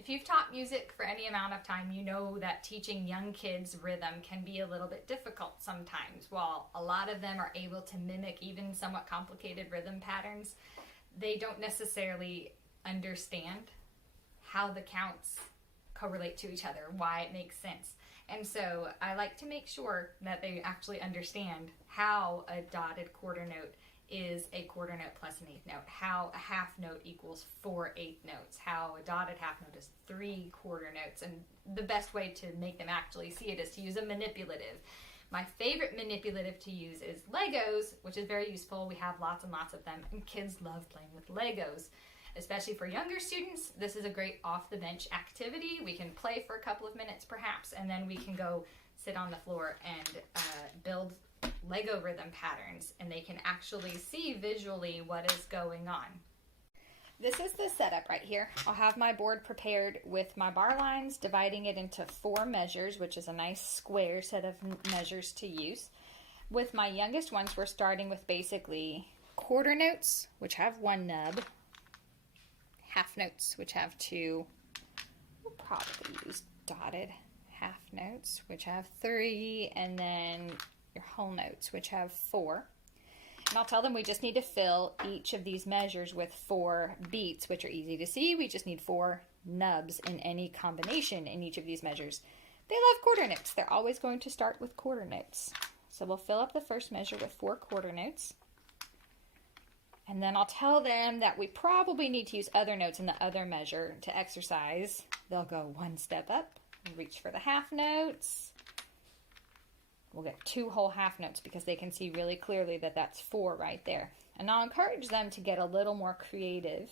If you've taught music for any amount of time, you know that teaching young kids rhythm can be a little bit difficult sometimes. While a lot of them are able to mimic even somewhat complicated rhythm patterns, they don't necessarily understand how the counts correlate to each other, why it makes sense. And so I like to make sure that they actually understand how a dotted quarter note is a quarter note plus an eighth note, how a half note equals 4 eighth notes, how a dotted half note is 3 quarter notes, and the best way to make them actually see it is to use a manipulative. My favorite manipulative to use is Legos, which is very useful. We have lots and lots of them, and kids love playing with Legos. Especially for younger students, this is a great off-the-bench activity. We can play for a couple of minutes perhaps, and then we can go sit on the floor and build Lego rhythm patterns, and they can actually see visually what is going on. This is the setup right here. I'll have my board prepared with my bar lines, dividing it into 4 measures, which is a nice square set of measures to use. With my youngest ones, we're starting with basically quarter notes, which have 1 nub, half notes, which have 2. We'll probably use dotted half notes, which have 3, and then your whole notes, which have 4. And I'll tell them we just need to fill each of these measures with 4 beats, which are easy to see. We just need 4 nubs in any combination in each of these measures. They love quarter notes. They're always going to start with quarter notes. So we'll fill up the first measure with 4 quarter notes. And then I'll tell them that we probably need to use other notes in the other measure to exercise. They'll go 1 step up, reach for the half notes. We'll get 2 whole half notes because they can see really clearly that that's 4 right there. And I'll encourage them to get a little more creative.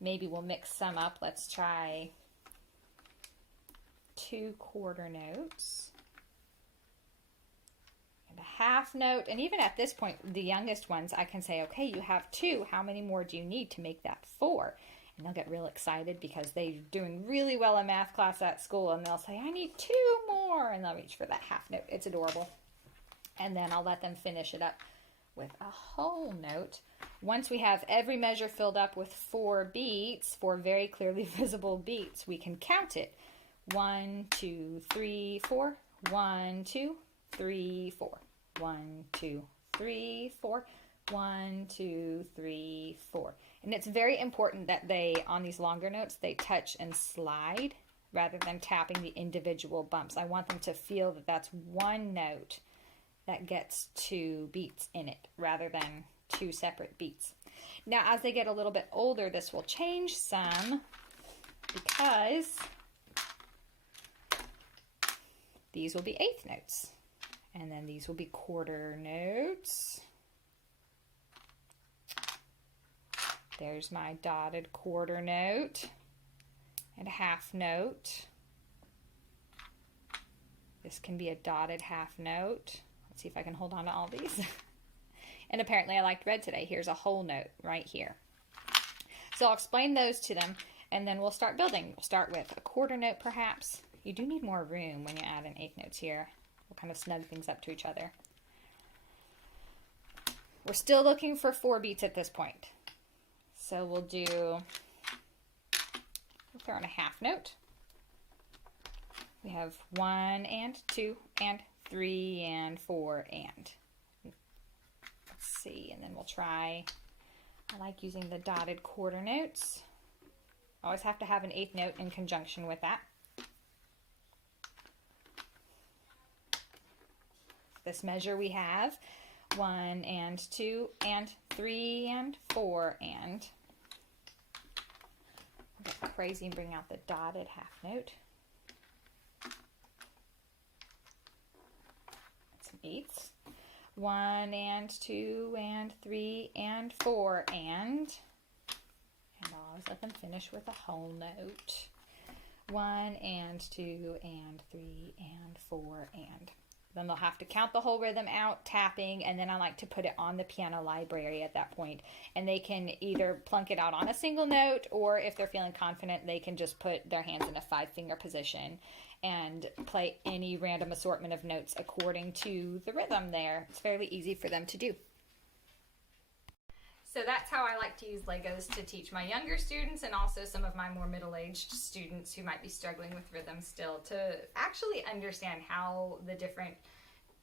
Maybe we'll mix some up. Let's try 2 quarter notes and a half note. And even at this point, the youngest ones, I can say, okay, you have 2. How many more do you need to make that 4? And they'll get real excited because they're doing really well in math class at school, and they'll say, I need 2 more, and they'll reach for that half note. It's adorable. And then I'll let them finish it up with a whole note. Once we have every measure filled up with 4 beats, 4 very clearly visible beats, we can count it. 1, 2, 3, 4. 1, 2, 3, 4. 1, 2, 3, 4. 1, 2, 3, 4. And it's very important that they, on these longer notes, they touch and slide rather than tapping the individual bumps. I want them to feel that that's 1 note that gets 2 beats in it rather than 2 separate beats. Now, as they get a little bit older, this will change some because these will be eighth notes. And then these will be quarter notes. There's my dotted quarter note and a half note. This can be a dotted half note. Let's see if I can hold on to all these. And apparently I liked red today. Here's a whole note right here. So I'll explain those to them, and then we'll start building. We'll start with a quarter note perhaps. You do need more room when you add in eighth notes here. We'll kind of snug things up to each other. We're still looking for 4 beats at this point. So we'll throw in a half note. We have 1 and 2 and 3 and 4 and. Let's see, and then we'll try, I like using the dotted quarter notes. Always have to have an eighth note in conjunction with that. This measure we have 1 and 2 and 3 and 4 and. I'll get crazy and bring out the dotted half note. Some eighths. 1 and 2 and 3 and 4 and I'll always let them finish with a whole note. 1 and 2 and 3 and 4 and. Then they'll have to count the whole rhythm out, tapping, and then I like to put it on the piano library at that point. And they can either plunk it out on a single note, or if they're feeling confident, they can just put their hands in a 5-finger position and play any random assortment of notes according to the rhythm there. It's fairly easy for them to do. So that's how I like to use Legos to teach my younger students and also some of my more middle-aged students who might be struggling with rhythm still, to actually understand how the different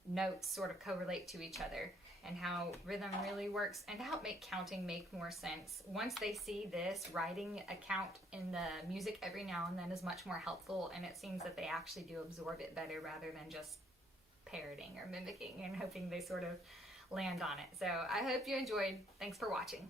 notes sort of correlate to each other and how rhythm really works, and to help make counting make more sense. Once they see this, writing a count in the music every now and then is much more helpful, and it seems that they actually do absorb it better rather than just parroting or mimicking and hoping they sort of land on it. So I hope you enjoyed. Thanks for watching.